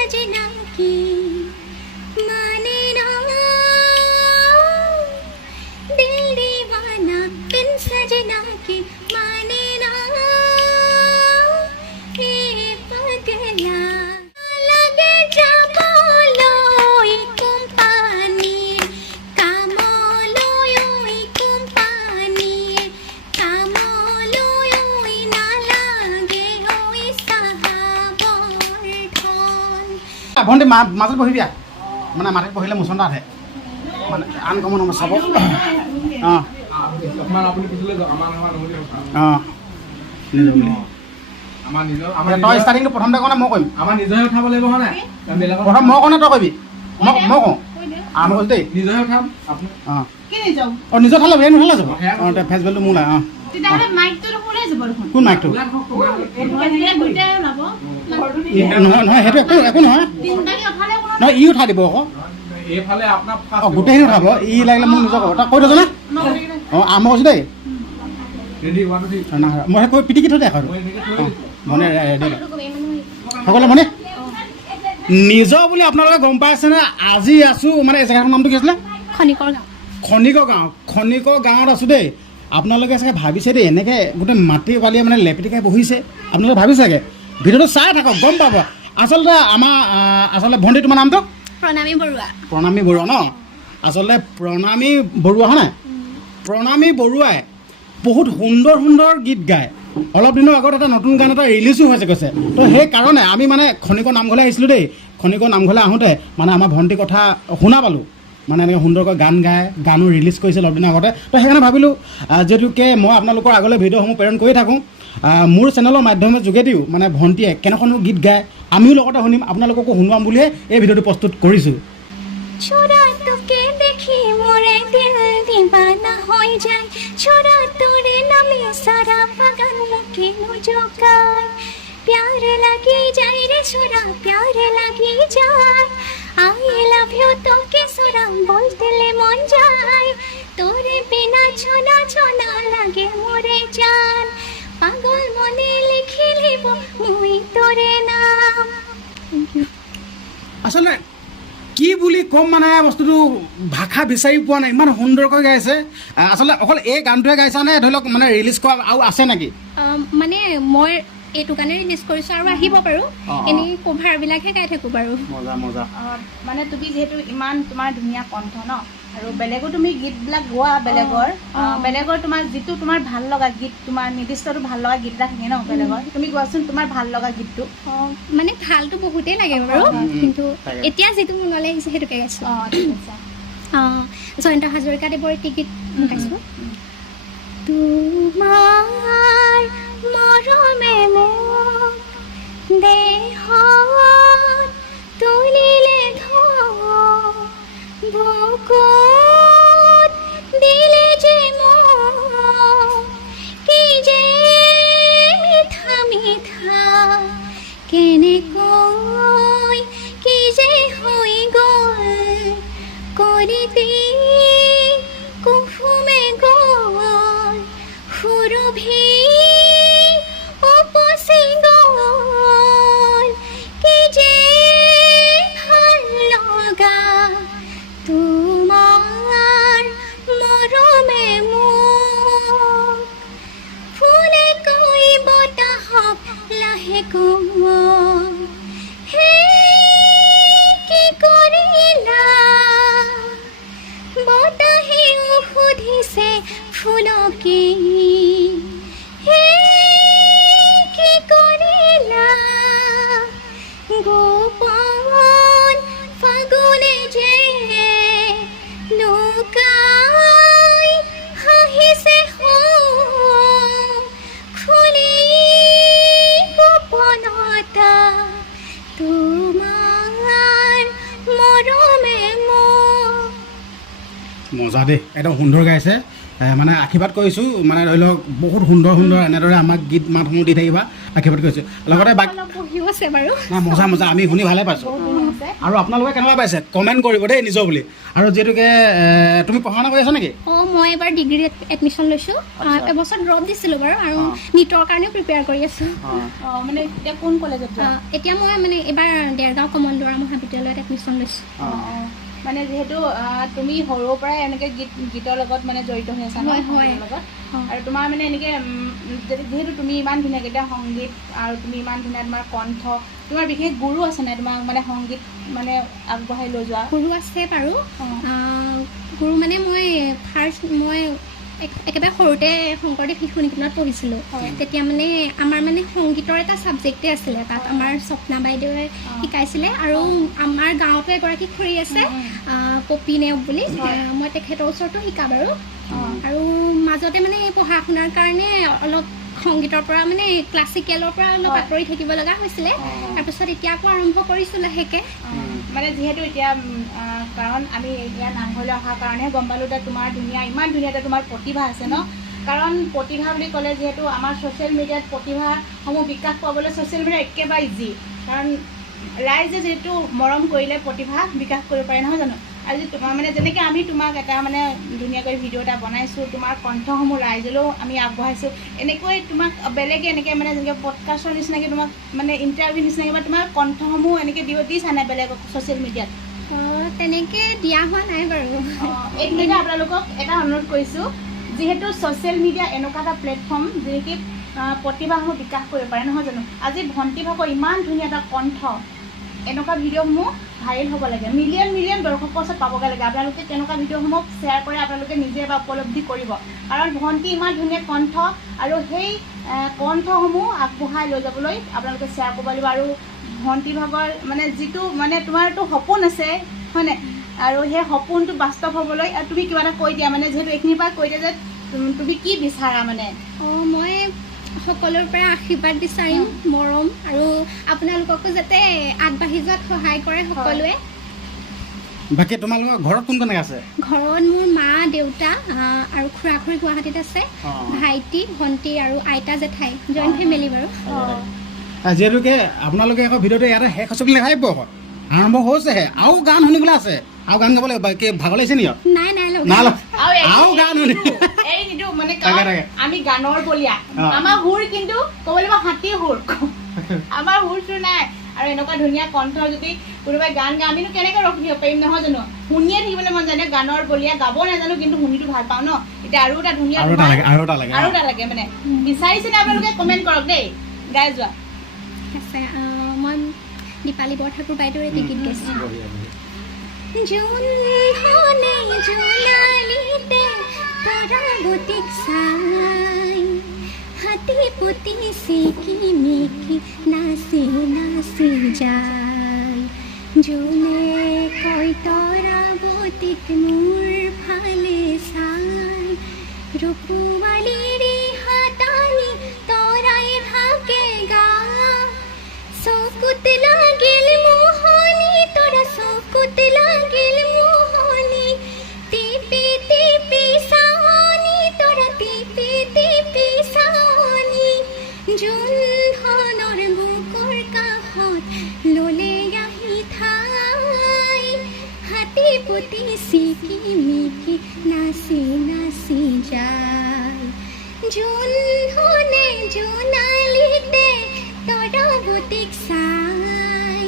सजना की माने ना दिल दीवाना बिन सजना की माने ना ये पगला लगे जाबलो कुंपानी कामलो कुंपानी कामलो ना लागे ओई साहाबर ठन ভণ্টি মাজত বহিবি মানে মাটিত বহিলে মুচন্দা আহে মানে আনকমন চাব অঁ তই ষ্টাৰ্টিংটো প্ৰথমতে কওঁ নে মই কৰিম আমাৰ নিজৰে উঠাব লাগিব হয় নাই প্ৰথম মই কওঁ নে তই কৰিবি মই কওঁ আৰম্ভ কৰিছোঁ দেই নিজৰে উঠাম অঁ অঁ নিজৰ ঠালে ভেৰি নুঠালে যাব অঁ ফেচ ভেলটো মোৰ অঁ কোন মাইকটো নহয় সেইটো একো নহয় নহয় ই উঠাই দিব আকৌ এইফালে আপোনাৰ অঁ গোটেইখিনি উঠাব ই লাগিলে মোক নিজৰ তই কৈ থৈছ না অঁ আৰম্ভ কৰিছোঁ দেই ৰেডি 1 2 3 মই কৈ পিটিকি থৈ দে মই এনেকৈ থৈ দিছোঁ মনে ৰেডি সকলোৱে মানে নিজৰ বুলি আপোনালোকে গম পাই আছে নে আজি আছোঁ মানে এই জেগাখনৰ নামটো কি আছিলে খনিকৰ গাঁৱত আছোঁ দেই আপোনালোকে চাগে ভাবিছে দেই এনেকৈ গোটেই মাটি বালিয়ে মানে লেপেটিকাই বহিছে আপোনালোকে ভাবিছে চাগে ভিডিঅ'টো চাই থাকক গম পাব আচলতে আমাৰ ভণ্টি তোমাৰ নামটো প্ৰণামী বৰুৱা ন আচলতে প্ৰণামী বৰুৱা হয় নাই প্ৰণামী বৰুৱাই বহুত সুন্দৰ সুন্দৰ গীত গায় অলপ দিনৰ আগত এটা নতুন গান এটা ৰিলিজো হৈছে কৈছে তো সেইকাৰণে আমি মানে খনিকৰ নামঘৰলৈ আহিছিলোঁ দেই খনিকৰ নামঘৰলৈ আহোঁতে মানে আমাৰ ভণ্টিৰ কথা শুনা পালোঁ মানে এনেকৈ সুন্দৰকৈ গান গায় গানো ৰিলিজ কৰিছে অলপ দিনৰ আগতে তো সেইকাৰণে ভাবিলোঁ যিহেতুকে মই আপোনালোকৰ আগলৈ ভিডিঅ'সমূহ প্ৰেৰণ কৰি থাকোঁ মোৰ চেনেলৰ মাধ্যমৰ যোগেদিও মানে ভণ্টিয়ে কেনেকুৱানো গীত গায় আমিও লগতে শুনিম আপোনালোককো শুনোৱাম বুলিয়ে এই ভিডিঅ'টো প্ৰস্তুত কৰিছোঁ छोरा তোকে দেখি মোরে দিল দিবানা হয়ে যায় छोरा তোরে নামে সারা বাগান মুখে নুজোকায় प्यार लगी जाए रे छोरा प्यार लगी जाए आई लव यू তোকে छोरा বলতে মন যায় তোরে বিনা ছোনা ছোনা লাগে মোরে জান পাগল মনে লিখি লিব মুই তোরে নাম আচলতে কি বুলি ক'ম মানে বস্তুটো ভাষা বিচাৰি পোৱা নাই ইমান সুন্দৰকৈ গাইছে আচলতে অকল এই গানটোৱে গাইছানে ধৰি লওক মানে ৰিলিজ কৰা আৰু আছে নেকি মানে মই এইটো গানে ৰিলিজ কৰিছোঁ আৰু আহিব পাৰোঁ এনেই কভাৰবিলাকহে গাই থাকোঁ বাৰু মজা মজা মানে তুমি যিহেতু ইমান তোমাৰ ধুনীয়া কণ্ঠ ন আৰু বেলেগো তুমি গীতবিলাক গোৱা বেলেগৰ তোমাৰ যিটো তোমাৰ ভাল লগা গীত তোমাৰ নিৰ্দিষ্টটো ভাল লগা গীত থাকে ন বেলেগৰ তুমি গোৱাচোন তোমাৰ ভাল লগা গীতটো মানে ভালটো বহুতেই লাগে বাৰু কিন্তু এতিয়া যিটো মনলৈ আহিছে সেইটোকে গাইছোঁ জয়ন্ত হাজৰিকাদেৱৰ এটি গীত গাইছোঁ তোমাৰ মৰমে মোক দেহত তুলিলে বুকুত দিলে যে মোক কি যে মিঠা মিঠা কেনেকৈ কি যে হৈ গ'ল কৰিতে কুসুমে গ'ল সুৰভি উপচি গ'ল কি যে ভাল লগা তোমাৰ মৰমে মোক ফুলে কৈ বতাহক লাহে কোমল হে কি কৰিলা বতাহেও সুধিছে ফুলকি হে কি কৰিলা গোপন ফাগুনে যে লুকাই হাঁহিছে খুলি গোপনতা তোমাৰ মৰমে মোক মজা দেই একদম সুন্দৰ গাইছে মানে আশীৰ্বাদ কৰিছোঁ মানে ধৰি লওক বহুত সুন্দৰ সুন্দৰ এনেদৰে আমাক গীত মাতসমূহ দি থাকিবা আশীৰ্বাদ কৰিছোঁ লগতে বাকী বহিও আছে বাৰু মজা মজা আমি শুনি ভালে পাইছোঁ আৰু আপোনালোকে কেনেকুৱা পাইছে কমেণ্ট কৰিব দেই নিজৰ বুলি আৰু যিহেতুকে তুমি পঢ়া শুনা কৰি আছা নেকি মই এবাৰ ডিগ্ৰীত এডমিশ্যন লৈছোঁ এবছৰ ড্ৰপ দিছিলোঁ বাৰু আৰু নিটৰ কাৰণেও প্ৰিপেয়াৰ কৰি আছোঁ মানে এতিয়া কোন কলেজত এতিয়া মই মানে এইবাৰ দেৰগাঁও কমন মহাবিদ্যালয়ত এডমিশ্যন লৈছোঁ। মানে যিহেতু তুমি সৰুৰ পৰাই এনেকৈ গীতৰ লগত মানে জড়িত হৈ আছা হয়, হয়। সংগীতৰ লগত আৰু তোমাৰ মানে এনেকৈ যিহেতু তুমি ইমান ধুনীয়াকৈ এতিয়া সংগীত আৰু তুমি ইমান ধুনীয়া তোমাৰ কণ্ঠ, তোমাৰ বিশেষ গুৰু আছে নাই তোমাক মানে সংগীত মানে আগবঢ়াই লৈ যোৱা? গুৰু আছে বাৰু। গুৰু মানে মই একেবাৰে সৰুতে শংকৰদেৱ শিশু নিকেতনত পঢ়িছিলোঁ। তেতিয়া মানে আমাৰ মানে সংগীতৰ এটা ছাবজেক্টে আছিলে, তাত আমাৰ স্বপ্না বাইদেৱে শিকাইছিলে আৰু আমাৰ গাঁৱতো এগৰাকী খুৰী আছে পপী নেওগ বুলি, মই তেখেতৰ ওচৰতো শিকা বাৰু। আৰু মাজতে মানে পঢ়া শুনাৰ কাৰণে অলপ সংগীতৰ পৰা মানে ক্লাছিকেলৰ পৰা অলপ আঁতৰি থাকিব লগা হৈছিলে। তাৰপিছত এতিয়া আকৌ আৰম্ভ কৰিছোঁ লাহেকৈ। মানে যিহেতু এতিয়া কাৰণ আমি এতিয়া নামঘৰলৈ অহাৰ কাৰণেহে গম পালোঁ যে তোমাৰ ইমান ধুনীয়া এটা তোমাৰ প্ৰতিভা আছে ন। কাৰণ প্ৰতিভা বুলি ক'লে যিহেতু আমাৰ ছ'চিয়েল মিডিয়াত প্ৰতিভাসমূহ বিকাশ পাবলৈ ছ'চিয়েল মিডিয়া একেবাৰে ইজি, কাৰণ ৰাইজে যিহেতু মৰম কৰিলে প্ৰতিভা বিকাশ কৰিব পাৰে, নহয় জানো? আজি তোমাৰ মানে যেনেকৈ আমি তোমাক এটা মানে ধুনীয়াকৈ ভিডিঅ' এটা বনাইছোঁ, তোমাৰ কণ্ঠসমূহ ৰাইজলৈও আমি আগবঢ়াইছোঁ, এনেকৈ তোমাক বেলেগে এনেকৈ মানে যেনেকৈ পডকাষ্টৰ নিচিনাকৈ তোমাক মানে ইণ্টাৰভিউ নিচিনাকৈ বা তোমাৰ কণ্ঠসমূহ এনেকৈ দিছা নাই বেলেগক ছ'চিয়েল মিডিয়াত? তেনেকৈ দিয়া হোৱা নাই বাৰু। এইখিনিতে আপোনালোকক এটা অনুৰোধ কৰিছোঁ, যিহেতু ছ'চিয়েল মিডিয়া এনেকুৱা এটা প্লেটফৰ্ম যিনেকি প্ৰতিভাসমূহ বিকাশ কৰিব পাৰে, নহয় জানো? আজি ভণ্টিভাগৰ ইমান ধুনীয়া এটা কণ্ঠ, এনেকুৱা ভিডিঅ'সমূহ ভাইৰেল হ'ব লাগে, মিলিয়ন দৰ্শকৰ ওচৰত পাবগৈ লাগে। আপোনালোকে তেনেকুৱা ভিডিঅ'সমূহ শ্বেয়াৰ কৰে, আপোনালোকে নিজে এবাৰ উপলব্ধি কৰিব। কাৰণ ভণ্টি ইমান ধুনীয়া কণ্ঠ আৰু সেই কণ্ঠসমূহ আগবঢ়াই লৈ যাবলৈ আপোনালোকে শ্বেয়াৰ কৰিব লাগিব। আৰু ভণ্টিভাগৰ মানে যিটো মানে তোমাৰতো সপোন আছে, হয়নে? আৰু সেই সপোনটো বাস্তৱ হ'বলৈ তুমি কিবা এটা কৈ দিয়া, মানে যিহেতু এইখিনিৰ পৰা কৈ দিয়া যে তুমি কি বিচাৰা মানে? মই সকলোৰ পৰা আশীৰ্বাদ বিচাৰিম, মৰম, আৰু আপোনালোককো যাতে আগবাঢ়ি যোৱাত সহায় কৰে সকলোৱে। বাকী তোমালোকৰ ঘৰত কোন কোন আছে? ঘৰত মোৰ মা, দেউতা আৰু খুৰা খুৰী গুৱাহাটীত আছে, ভাইটি, ভণ্টি আৰু আইতা, জেঠাই, জইণ্ট ফেমিলি বাৰু। যিহেতুকে আপোনালোকে আকৌ ভিডিঅ'টো ইয়াতে শেষ হৈছে বুলি নাভাবিব, আৰম্ভ হৈছেহে, আৰু গান শুনিবলৈ আছে, আৰু গান গাব লাগিব। বাকী ভাগৰ লাগিছে নেকি? নাই আৰু গান শুনি মানে আমি গানৰ বলীয়া, আমাৰ সুৰ কিন্তু ক'ব লাগিব হাতীৰ সুৰ, আমাৰ সুৰটো নাই। আৰু এনেকুৱা ধুনীয়া কণ্ঠ যদি কোনোবাই গান গায় আমিনো কেনেকৈ ৰখি থাকিব পাৰিম, নহয় জানো? শুনিয়ে থাকিবলৈ মন যায় ন। গানৰ বলীয়া গাব নাজানো কিন্তু শুনিতো ভাল পাওঁ ন। এতিয়া আৰু এটা ধুনীয়া আৰু এটা লাগে মানে বিচাৰিছেনে আপোনালোকে? কমেণ্ট কৰক দেই, গাই যোৱা। আছে, মই দীপালী বৰঠাকুৰ বাইদেউৰ এটি গীত গাইছোঁ। জোনখনে জোনালিতে তৰা বুটিক চাই, হাতী পুতি চিকি মিকি নাচি নাচি যায়। জোনে কয় তৰা বুটিক মোৰ ফালে চাই, ৰূপৱালীৰে হাতানি তৰাই ভাগে গা। চকুত লাগিল মোহনি তৰা, চকুত লাগিল মোহনি, টিপি টিপি চাৱনি তৰা, টিপি টিপি চাৱনি। জোনখনৰ বুকৰ কাষত ল'লে আহি ঠাই, হাতী পুতি চিকি মিকি নাচি নাচি যায়। জোনখনে জোনালিতে তৰা বুটিক চাই,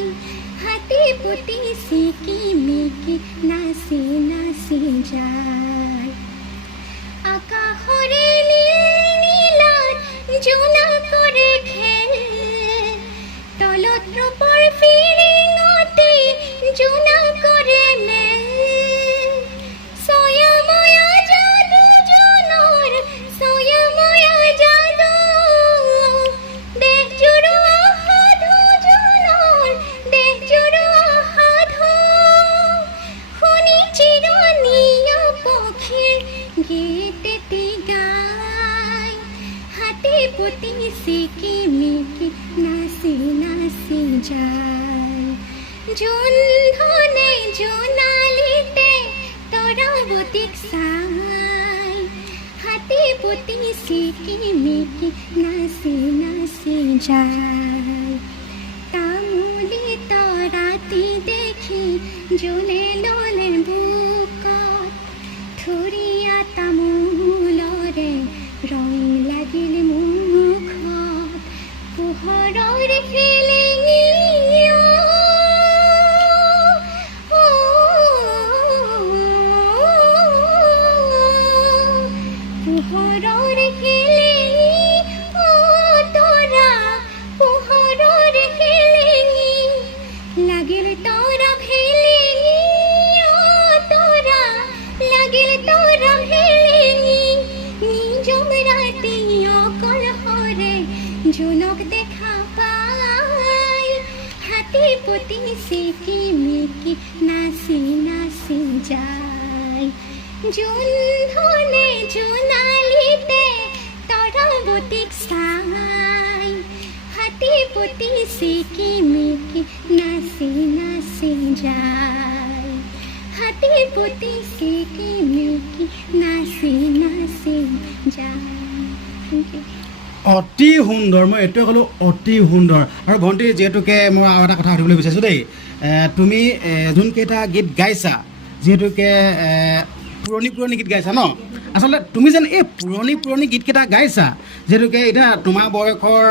হাতী পুতি চিকি মিকি নাচি নাচি যায়। আকাশৰে নীলাত জোনা কৰে খেল, তলত ৰূপৰ ফিৰিঙতে জোনা কৰে মেল। ছয়াময়া যাদু জোনৰ, ছয়াময়া যাদু, দেশ জুৰুৱা সাধু জোনৰ, দেশ জুৰুৱা সাধু। শুনি চিৰণীয়া পক্ষীৰ গীত এটি গাই, হাতী পুতি চিকি মিকি নাচি নাচি যায়। জোনখনে জোনালিতে তৰা বুটিক চাই, হাতী পুতি চিকি মিকি নাচি নাচি যায়। তামুলি তৰাটি দেখি জোনে ল'লে বুকত, থুৰীয়া তামোলৰে ৰং লাগিল মুখত, পোহৰৰ খেলিও লাগিল তোৰা ভেলেলি তোৰা লাগিল তোৰা ভেলেলি নিজম ৰাতি অকল হৰে জোনক দেখা পাই হাতী পুতি চিকি মিকি নাচি নাচি যায় জোন ধনে জোনালিতে তৰৱতীক চাই হাতী পুতি চিকি মিকি নাচি নাচি যায় হাতী পুতি চিকি মিকি নাচি নাচি যায়। অতি সুন্দৰ, মই এইটোৱে ক'লোঁ অতি সুন্দৰ। আৰু ভণ্টি যিহেতুকে মই আৰু এটা কথা সুধিবলৈ বিচাৰিছোঁ দেই, তুমি যোনকেইটা গীত গাইছা, যিহেতুকে পুৰণি পুৰণি গীত গাইছা ন, আচলতে তুমি যেন এই পুৰণি পুৰণি গীতকেইটা গাইছা, যিহেতুকে এতিয়া তোমাৰ বয়সৰ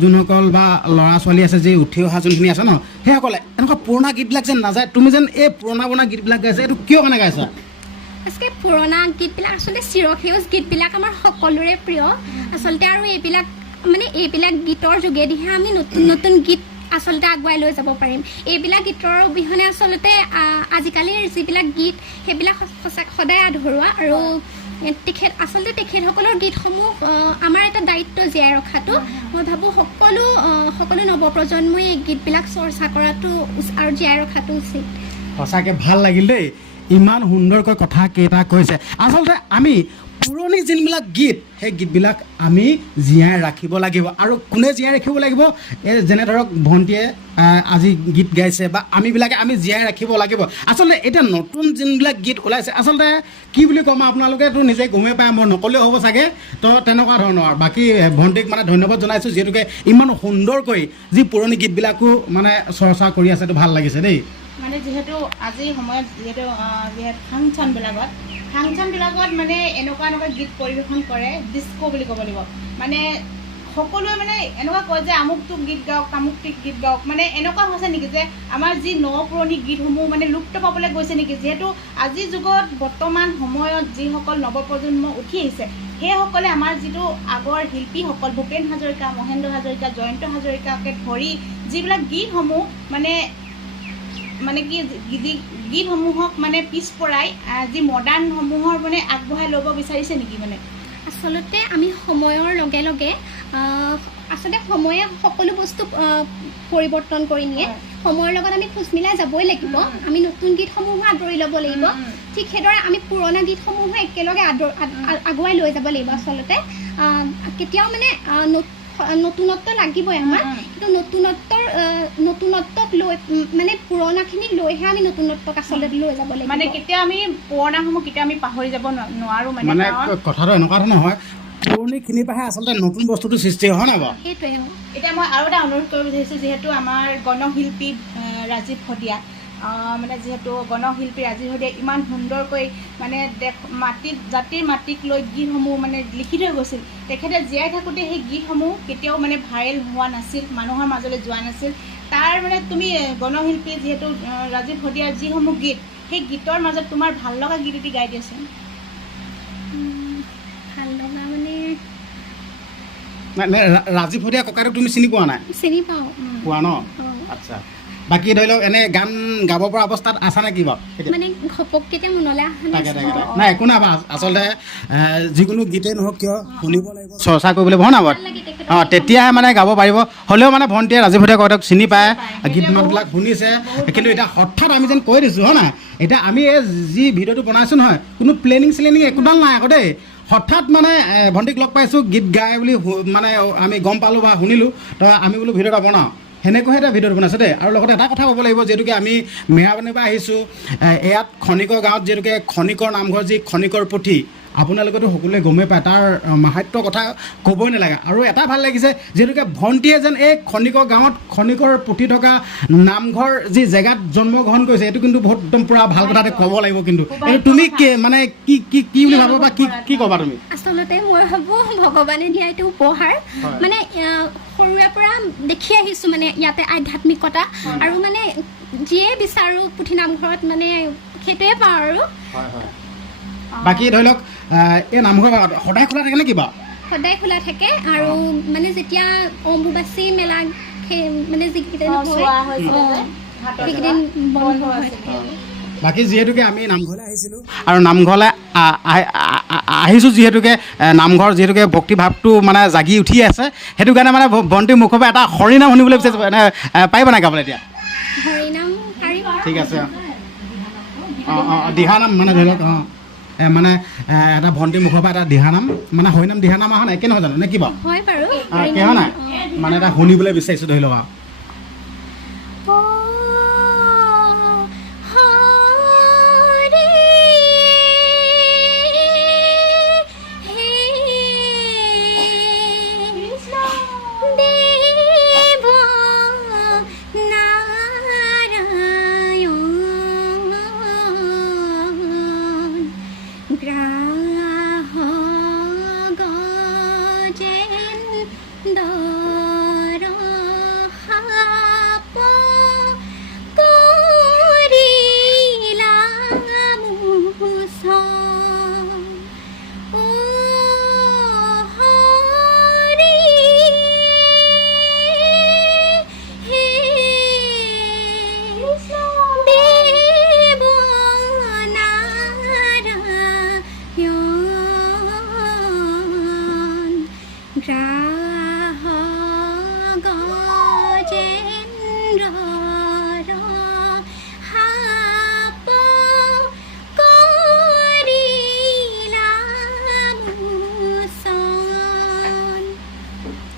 যোনসকল বা ল'ৰা ছোৱালী আছে, যি উঠি অহা যোনখিনি আছে ন, সেইসকলে এনেকুৱা পুৰণা গীতবিলাক যেন নাযায়, তুমি যেন এই পুৰণা পুৰণা গীতবিলাক গাইছা, এইটো কিয় কাৰণে গাইছা? আজকে পুৰণা গীতবিলাক আচলতে চিৰসেউজ গীতবিলাক আমাৰ সকলোৰে প্ৰিয় আচলতে, আৰু এইবিলাক গীতৰ যোগেদিহে আমি নতুন নতুন গীত আচলতে আগুৱাই লৈ যাব পাৰিম। এইবিলাক গীতৰ অবিহনে আচলতে আজিকালিৰ যিবিলাক গীত সেইবিলাক সদায় আধৰুৱা, আৰু তেখেতসকলৰ গীতসমূহ আমাৰ এটা দায়িত্ব জীয়াই ৰখাটো। মই ভাবোঁ সকলো নৱপ্ৰজন্মই এই গীতবিলাক চৰ্চা কৰাটো আৰু জীয়াই ৰখাটো উচিত। সঁচাকৈ ভাল লাগিল দেই, ইমান সুন্দৰকৈ কথা কেইটা কৈছে। আচলতে আমি পুৰণি যোনবিলাক গীত, সেই গীতবিলাক আমি জীয়াই ৰাখিব লাগিব। আৰু কোনে জীয়াই ৰাখিব লাগিব? এই যেনে ধৰক ভণ্টিয়ে আজি গীত গাইছে, বা আমিবিলাকে আমি জীয়াই ৰাখিব লাগিব। আচলতে এতিয়া নতুন যোনবিলাক গীত ওলাইছে, আচলতে কি বুলি ক'ম, আপোনালোকেতো নিজে গমেই পায়, মই নক'লেও হ'ব চাগে। তো তেনেকুৱা ধৰণৰ বাকী ভণ্টিক মানে ধন্যবাদ জনাইছোঁ, যিহেতুকে ইমান সুন্দৰকৈ যি পুৰণি গীতবিলাকো মানে চৰ্চা কৰি আছে, এইটো ভাল লাগিছে দেই। মানে যিহেতু আজিৰ সময়ত যিহেতু ফাংচনবিলাকত মানে এনেকুৱা গীত পৰিৱেশন কৰে, ডিস্কো বুলি ক'ব লাগিব। মানে সকলোৱে মানে এনেকুৱা কয় যে আমুকটোক গীত গাওক, তামুকটোক গীত গাওক, মানে এনেকুৱা হৈছে নেকি যে আমাৰ যি পুৰণি গীতসমূহ মানে লুপ্ত পাবলৈ গৈছে নেকি? যিহেতু আজিৰ যুগত বৰ্তমান সময়ত যিসকল নৱপ্ৰজন্ম উঠি আহিছে, সেইসকলে আমাৰ যিটো আগৰ শিল্পীসকল ভূপেন হাজৰিকা, মহেন্দ্ৰ হাজৰিকা, জয়ন্ত হাজৰিকাকে ধৰি যিবিলাক গীতসমূহ মানে কি গীতসমূহক মানে পিছপৰাই যি মডাৰ্ণসমূহৰ মানে আগবঢ়াই ল'ব বিচাৰিছে নেকি? মানে আচলতে আমি সময়ৰ লগে লগে আচলতে সময়ে সকলো বস্তু পৰিৱৰ্তন কৰি নিয়ে। সময়ৰ লগত আমি খোজ মিলাই যাবই লাগিব। আমি নতুন গীতসমূহো আদৰি ল'ব লাগিব, ঠিক সেইদৰে আমি পুৰণা গীতসমূহো একেলগে আগুৱাই লৈ যাব লাগিব। আচলতে কেতিয়াও মানে নতুনত্ব লাগিবই আমাৰ, কিন্তু নতুনত্বক লৈ মানে পুৰণাখিনিক লৈহে আমি নতুনত্বক আচলতে লৈ যাব লাগিব। মানে কেতিয়া আমি পুৰণাসমূহ কেতিয়া আমি পাহৰি যাব নোৱাৰোঁ। মানে কথাটো এনেকুৱা ধৰণৰ হয়, পুৰণিখিনিৰ পৰাহে আচলতে নতুন বস্তুটো সৃষ্টি হয় নাই বাৰু? সেইটোৱে। এতিয়া মই আৰু এটা অনুৰোধ কৰিব বিচাৰিছোঁ, যিহেতু আমাৰ গণশিল্পী ৰাজীৱ ভটিয়া, মানে যিহেতু গণশিল্পী ৰাজীৱ ভটিয়া ইমান সুন্দৰকৈ মানে জাতিৰ মাটিক লৈ গীতসমূহ মানে লিখি থৈ গৈছিল। তেখেতে জীয়াই থাকোঁতে সেই গীতসমূহ কেতিয়াও মানে ভাইৰেল হোৱা নাছিল, মানুহৰ মাজলৈ যোৱা নাছিল। তাৰ মানে তুমি গণশিল্পী যিহেতু ৰাজীৱ ভটিয়াৰ যিসমূহ গীত, সেই গীতৰ মাজত তোমাৰ ভাল লগা গীত এটি গাই দিয়াচোন। ভাল লগা মানে ৰাজীৱ ভটিয়া ককাইদেউক তুমি চিনি পোৱা নাই? চিনি পাওঁ। পোৱা ন? আচ্ছা। বাকী ধৰি লওক এনে গান গাব পৰা অৱস্থাত আছা নেকি বাৰু? মানে ঘপককৈ মনলৈ অহা নাই, একো নাই বাৰু। আচলতে যিকোনো গীতেই নহওক কিয় শুনিব লাগিব, চৰ্চা কৰিব লাগিব, হয় নাই বাৰু? তেতিয়াহে মানে গাব পাৰিব। হ'লেও মানে ভণ্টিয়ে ৰাজীৱ ভটিয়া ককাইদেউক চিনি পায়, গীত মাতবিলাক শুনিছে। কিন্তু এতিয়া হঠাৎ আমি যেন কৈ দিছোঁ, হয় নাই? এতিয়া আমি এই যি ভিডিঅ'টো বনাইছোঁ নহয়, কোনো প্লেনিং একোডাল নাই আকৌ দেই। হঠাৎ মানে ভণ্টিক লগ পাইছোঁ, গীত গাই বুলি মানে আমি গম পালোঁ বা শুনিলোঁ, তো আমি বোলো ভিডিঅ' এটা বনাওঁ। সেনেকৈহে এটা ভিডিঅ'টো বনাইছোঁ দেই। আৰু লগতে এটা কথা ক'ব লাগিব, যিহেতুকে আমি মেৰাপানীৰ পৰা আহিছোঁ, ইয়াত খনিকৰ গাঁৱত যিহেতুকে খনিকৰ নামঘৰ, যি খনিকৰ পুথি, আপোনালোকেতো সকলোৱে গমেই পায়, তাৰ মাহাত্ম্যৰ কথা ক'বই নালাগে। আৰু এটা ভাল লাগিছে, যিহেতুকে ভণ্টিয়ে যেন এই খনিকৰ গাঁৱত খনিকৰ পুথি থকা নামঘৰ যি জেগাত জন্মগ্ৰহণ কৰিছে, এইটো কিন্তু বহুত একদম পূৰা ভাল কথা এটা ক'ব লাগিব। কিন্তু এইটো তুমি মানে কি বুলি ভাবা বা কি ক'বা তুমি? আচলতে মই ভাবোঁ ভগৱানে দিয়া এইটো উপহাৰ। মানে সৰুৰে পৰা দেখি আহিছোঁ মানে ইয়াতে আধ্যাত্মিকতা, আৰু মানে যিয়ে বিচাৰোঁ পুথি নামঘৰত মানে সেইটোৱে পাওঁ আৰু। বাকী ধৰি লওক এই নামঘৰ সদায় খোলা থাকে নে কিবা? সদায় খোলা থাকে, আৰু মানে যেতিয়া অম্বুবাচী মেলা মানে যিকেইটা সেইকেইদিন বন্ধ হৈ থাকে। বাকী যিহেতুকে আমি নামঘৰলৈ আহিছিলোঁ আৰু নামঘৰলৈ আহিছোঁ যিহেতুকে নামঘৰ যিহেতুকে ভক্তিভাৱটো মানে জাগি উঠি আছে, সেইটো কাৰণে মানে ভণ্টিৰ মুখৰ পৰা এটা হৰিনাম শুনিবলৈ বিচাৰিছোঁ, মানে পাৰিব নাই গাবলৈ এতিয়া? হৰিনাম পাৰিব। ঠিক আছে। দিহানাম মানে ধৰি লওক মানে এটা ভণ্টিৰ মুখৰ পৰা এটা দিহানাম মানে হৰিনাম দিহানাম অহা নাই একে নহয় জানো নে কি বাৰু? হয় বাৰু। একে হোৱা নাই মানে এটা শুনিবলৈ বিচাৰিছোঁ ধৰি লওক আৰু।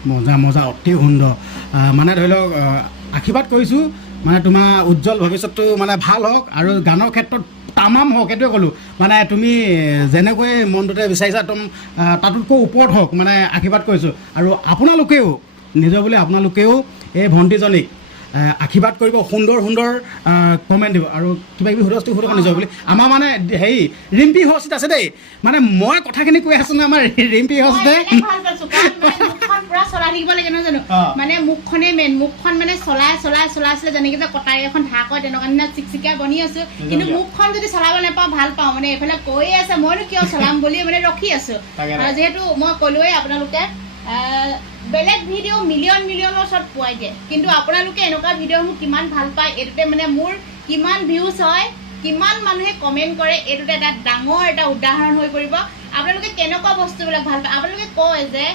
মজা মজা অতি সুন্দৰ। মানে ধৰি লওক আশীৰ্বাদ কৰিছোঁ মানে তোমাৰ উজ্জ্বল ভৱিষ্যতটো মানে ভাল হওক আৰু গানৰ ক্ষেত্ৰত তামাম হওক, সেইটোৱে ক'লোঁ। মানে তুমি যেনেকৈ মনটোতে বিচাৰিছা একদম তাতোতকৈ ওপৰত হওক মানে আশীৰ্বাদ কৰিছোঁ। আৰু আপোনালোকেও নিজৰ বুলি আপোনালোকেও এই ভণ্টিজনীক আশীৰ্বাদ কৰিব, সুন্দৰ সুন্দৰ কমেণ্ট দিব আৰু কিবা কিবি সুধক নিজৰ বুলি। আমাৰ মানে হেৰি ৰিম্পী হস্তিত আছে দেই, মানে মই কথাখিনি কৈ আছোঁ ন, আমাৰ ৰিম্পী হস্তিতে চলাই থাকিব লাগে নহয় জানো, মানে মুখখনেই মেইন। মুখখন মানে চলাই যেনেকে যে কটাৰী এখন ঢাক হয় তেনেকুৱা নিচিনা চিকচিকিয়া বনি আছো, কিন্তু মুখখন যদি চলাব নাপাওঁ ভাল পাওঁ। মানে এইফালে কৈ আছে মইনো কিয় চলাম বুলি মানে ৰখি আছো। আৰু যিহেতু মই ক'লোৱেই আপোনালোকে বেলেগ ভিডিঅ' মিলিয়নৰ ওচৰত পোৱাই দিয়ে, কিন্তু আপোনালোকে এনেকুৱা ভিডিঅ' মোক কিমান ভাল পায়, এইটোতে মানে মোৰ কিমান ভিউজ হয়, কিমান মানুহে কমেণ্ট কৰে, এইটোতে এটা ডাঙৰ এটা উদাহৰণ হৈ পৰিব। আপোনালোকে কেনেকুৱা বস্তুবিলাক ভাল পায়। আপোনালোকে কয় যে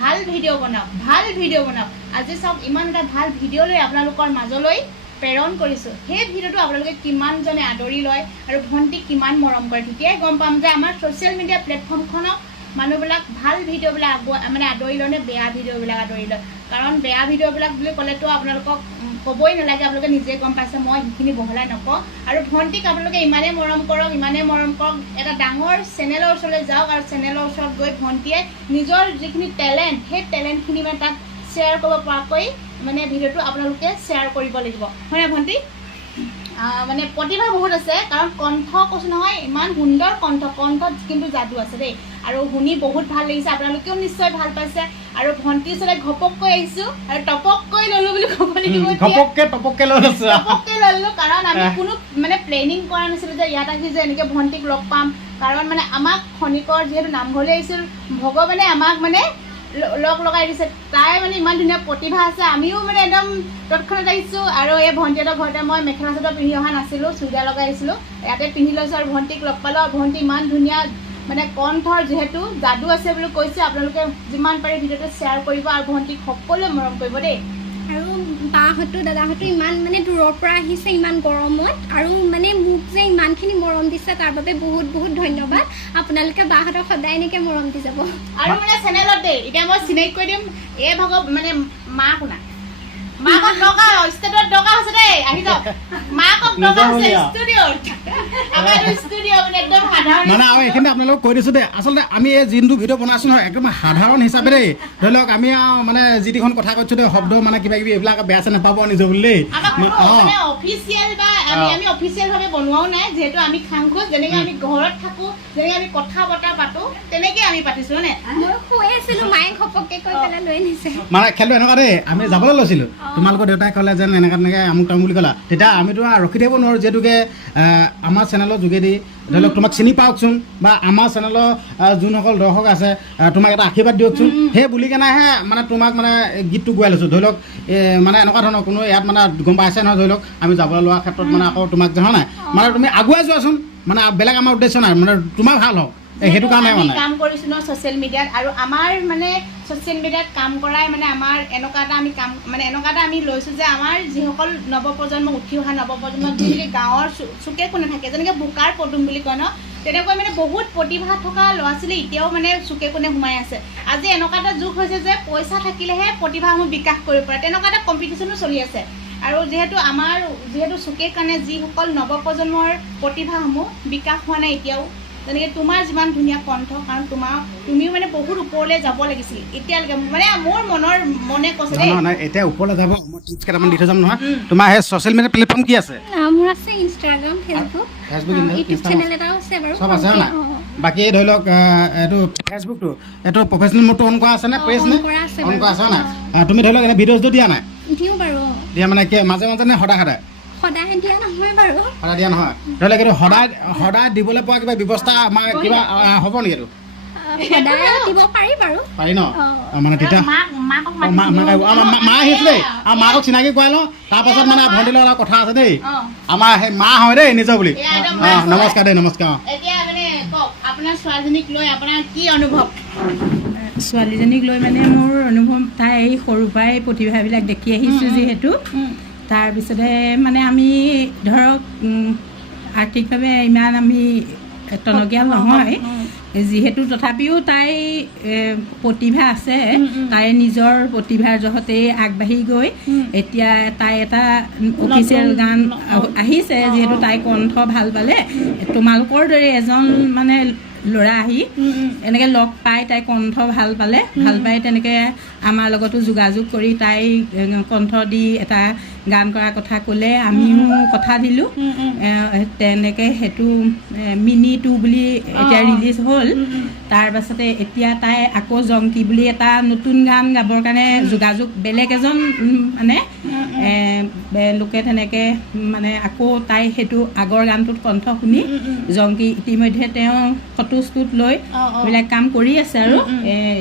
ভাল ভিডিঅ' বনাওক। আজি চাওক ইমান এটা ভাল ভিডিঅ' লৈ আপোনালোকৰ মাজলৈ প্ৰেৰণ কৰিছোঁ। সেই ভিডিঅ'টো আপোনালোকে কিমানজনে আদৰি লয় আৰু ভণ্টিক কিমান মৰম কৰে, তেতিয়াই গম পাম যে আমাৰ ছ'চিয়েল মিডিয়া প্লেটফৰ্মখনক মানুহবিলাক ভাল ভিডিঅ'বিলাক মানে আদৰি লয় নে বেয়া ভিডিঅ'বিলাক আদৰি লয়। কাৰণ বেয়া ভিডিঅ'বিলাক বুলি ক'লেতো আপোনালোকক ক'বই নালাগে, আপোনালোকে নিজে গম পাইছে, মই সেইখিনি বহলাই নকওঁ। আৰু ভণ্টিক আপোনালোকে ইমানেই মৰম কৰক, এটা ডাঙৰ চেনেলৰ ওচৰলৈ যাওক আৰু চেনেলৰ ওচৰত গৈ ভণ্টিয়ে নিজৰ যিখিনি টেলেণ্ট, সেই টেলেণ্টখিনি মানে তাত শ্বেয়াৰ কৰিব পৰাকৈ মানে ভিডিঅ'টো আপোনালোকে শ্বেয়াৰ কৰিব লাগিব, হয়নে ভণ্টি? মানে প্ৰতিভা বহুত আছে, কাৰণ কণ্ঠ কৈছোঁ নহয়, ইমান সুন্দৰ কণ্ঠত কিন্তু যাদু আছে দেই। আৰু শুনি বহুত ভাল লাগিছে, আপোনালোকেও নিশ্চয় ভাল পাইছে। আৰু ভণ্টিৰ ওচৰলৈ ঘপককৈ আহিছোঁ আৰু টপককৈ ল'লোঁ বুলি ক'ব লাগিব। টপককৈ ল'লোঁ কাৰণ আমি কোনো মানে প্লেনিং কৰা নাছিলোঁ যে ইয়াত আহি যে এনেকৈ ভণ্টিক লগ পাম। কাৰণ মানে আমাক খনিকৰ যিহেতু নামঘৰলৈ আহিছিল, ভগৱানে আমাক মানে লগ লগাই দিছে। তাই মানে ইমান ধুনীয়া প্ৰতিভা আছে, আমিও মানে একদম তৎক্ষণাত আহিছোঁ। আৰু এই ভণ্টিহঁতৰ ঘৰতে মই মেখেলা চাদৰ পিন্ধি অহা নাছিলোঁ, চুৰিদাৰ লগাই আহিছিলোঁ, ইয়াতে পিন্ধি লৈছোঁ আৰু ভণ্টিক লগ পালোঁ। আৰু ভণ্টি ইমান ধুনীয়া মানে কণ্ঠৰ যিহেতু যাদু আছে বুলি কৈছে, আপোনালোকে যিমান পাৰে ভিডিঅ'টো শ্বেয়াৰ কৰিব আৰু ভণ্টিক সকলোৱে মৰম কৰিব দেই। আৰু বাহঁতো দাদাহঁতো ইমান মানে দূৰৰ পৰা আহিছে ইমান গৰমত, আৰু মানে মোক যে ইমানখিনি মৰম দিছে তাৰ বাবে বহুত বহুত ধন্যবাদ। আপোনালোকে বাহঁতক সদায় এনেকৈ মৰম দি যাব। আৰু মানে চেনেলত দেই এতিয়া মই চিনাকি কৰি দিম, এই মানে মাক শুনা, মাকক দৰকাৰ ষ্টেটত দৰকাৰ হৈছে দেই, আহি যাওক। মাকক দৰকাৰ হৈছে ষ্টুডিঅ'ত, আমাৰ ষ্টুডিঅ' মানে একদম সাধাৰণ। মানে আৰু এইখিনি আপোনালোকক কৈ দিছোঁ দেই, আচলতে আমি এই যোনটো ভিডিঅ' বনাইছোঁ নহয় একদম সাধাৰণ হিচাপে দেই। ধৰি লওক আমি আৰু মানে যিকেইখন কথা কৈছোঁ দেই, শব্দ মানে কিবা কিবি এইবিলাক বেয়া চেয়া নাপাব নিজৰ বুলি দেই। অফিচিয়েল বা আমি অফিচিয়েলভাৱে বনোৱাও নাই, যিহেতু আমি খাংখোজ যেনেকৈ আমি ঘৰত থাকোঁ, যেনেকৈ আমি কথা বতৰা পাতোঁ, তেনেকৈ আমি পাতিছোঁ হয়নে? মই শুই আছিলোঁ, মায়ে ঘপককৈ কৈ পেলাই লৈ আনিছে। মানে খেলটো এনেকুৱা দেই, আমি যাবলৈ লৈছিলোঁ, তোমালোকৰ দেউতাই ক'লে যেন এনেকৈ আমুক তামুক বুলি ক'লা, তেতিয়া আমিতো ৰখি থাকিব নোৱাৰোঁ, যিহেতুকে আমাৰ চেনেলৰ যোগেদি ধৰি লওক তোমাক চিনি পাওকচোন বা আমাৰ চেনেলৰ যোনসকল দৰ্শক আছে তোমাক এটা আশীৰ্বাদ দিয়কচোন সেই বুলি কেনেহে মানে তোমাক মানে গীতটো গোৱাই লৈছোঁ ধৰি লওক মানে এনেকুৱা ধৰণৰ কোনো ইয়াত মানে গম পাইছে নহয় ধৰি লওক আমি যাবলৈ লোৱাৰ ক্ষেত্ৰত মানে আকৌ তোমাক যে হয় নাই মানে তুমি আগুৱাই যোৱাচোন মানে বেলেগ আমাৰ উদ্দেশ্য নাই মানে তোমাৰ ভাল হওক সেইটো কাৰণে মানে কাম কৰিছোঁ ন ছ'চিয়েল মিডিয়াত আৰু আমাৰ মানে ছ'চিয়েল মিডিয়াত কাম কৰাই মানে আমাৰ এনেকুৱা এটা আমি কাম মানে এনেকুৱা এটা আমি লৈছোঁ যে আমাৰ যিসকল নৱপ্ৰজন্ম উঠি অহা নৱপ্ৰজন্ম যিবিলাক গাঁৱৰ চুকে কোণে থাকে যেনেকৈ বোকাৰ পদুম বুলি কয় ন তেনেকৈ মানে বহুত প্ৰতিভা থকা ল'ৰা ছোৱালী এতিয়াও মানে চুকে কোণে সোমাই আছে আজি এনেকুৱা এটা যুগ হৈছে যে পইচা থাকিলেহে প্ৰতিভাসমূহ বিকাশ কৰিব পাৰে তেনেকুৱা এটা কম্পিটিশ্যনো চলি আছে আৰু যিহেতু চুকে কাণে যিসকল নৱপ্ৰজন্মৰ প্ৰতিভাসমূহ বিকাশ হোৱা নাই এতিয়াও যেনেকৈ তোমাৰ যিমান ধুনীয়া কণ্ঠ কাৰণ তুমিও মানে বহুত ওপৰলৈ যাব লাগিছিল এতিয়ালৈকে মানে মোৰ মনে কৈছে দেই নাই এতিয়া ওপৰলৈ যাব মই টিপছ কেইটামান দি থৈ যাম নহয় তোমাৰ সেই ছ'চিয়েল মিডিয়া প্লেটফৰ্ম কি আছে মোৰ আছে ইনষ্টাগ্ৰাম ফেচবুক ইউটিউব চেনেল এটাও আছে বাৰু চব আছে নাই বাকী ধৰি লওক এইটো ফেচবুকটো এইটো প্ৰফেচনেল মোডটো অন কৰা আছে নে পেজ নে অন কৰা আছে নাই তুমি ধৰি লওক এনে ভিডিঅ'টো দিয়া নাই দিওঁ বাৰু দিয়া মানে কি মাজে মাজে নে সদায় সদায় দিয়া নহয় বাৰু সদায় দিয়া নহয় ধৰি লওক এইটো সদায় দিবলৈ পোৱা কিবা ব্যৱস্থা আমাৰ কিবা হ'ব নেকি এইটো সদায় দিব পাৰি বাৰু পাৰি ন মানে তেতিয়া মা আহিছিলে আৰু মাকক চিনাকি কৰাই লওঁ তাৰপাছত মানে ভণ্টিৰ লগত আৰু কথা আছে দেই আমাৰ সেই মা হয় দেই নিজৰ বুলি নমস্কাৰ দেই নমস্কাৰ এতিয়া মানে কওক আপোনাৰ ছোৱালীজনীক লৈ আপোনাৰ কি অনুভৱ ছোৱালীজনীক লৈ মানে মোৰ অনুভৱ তাই সৰুৰ পৰাই প্ৰতিভাবিলাক দেখি আহিছোঁ যিহেতু তাৰপিছতে মানে আমি ধৰক আৰ্থিকভাৱে ইমান আমি টনকীয়া নহয় যিহেতু তথাপিও তাই প্ৰতিভা আছে তাই নিজৰ প্ৰতিভাৰ জহতেই আগবাঢ়ি গৈ এতিয়া তাই এটা অফিচিয়েল গান আহিছে যিহেতু তাই কণ্ঠ ভাল পালে তোমালোকৰ দৰে এজন মানে ল'ৰা আহি এনেকৈ লগ পাই তাই কণ্ঠ ভাল পাই তেনেকৈ আমাৰ লগতো যোগাযোগ কৰি তাই কণ্ঠ দি এটা গান কৰাৰ কথা ক'লে আমিও কথা দিলোঁ তেনেকৈ সেইটো মিনি 2 বুলি এতিয়া ৰিলিজ হ'ল তাৰপাছতে এতিয়া তাই আকৌ জংকী বুলি এটা নতুন গান গাবৰ কাৰণে যোগাযোগ বেলেগ এজন মানে লোকে তেনেকৈ মানে আকৌ তাই সেইটো আগৰ গানটোত কণ্ঠ শুনি জংকী ইতিমধ্যে তেওঁ ফটোশ্বুট লৈ এইবিলাক কাম কৰি আছে আৰু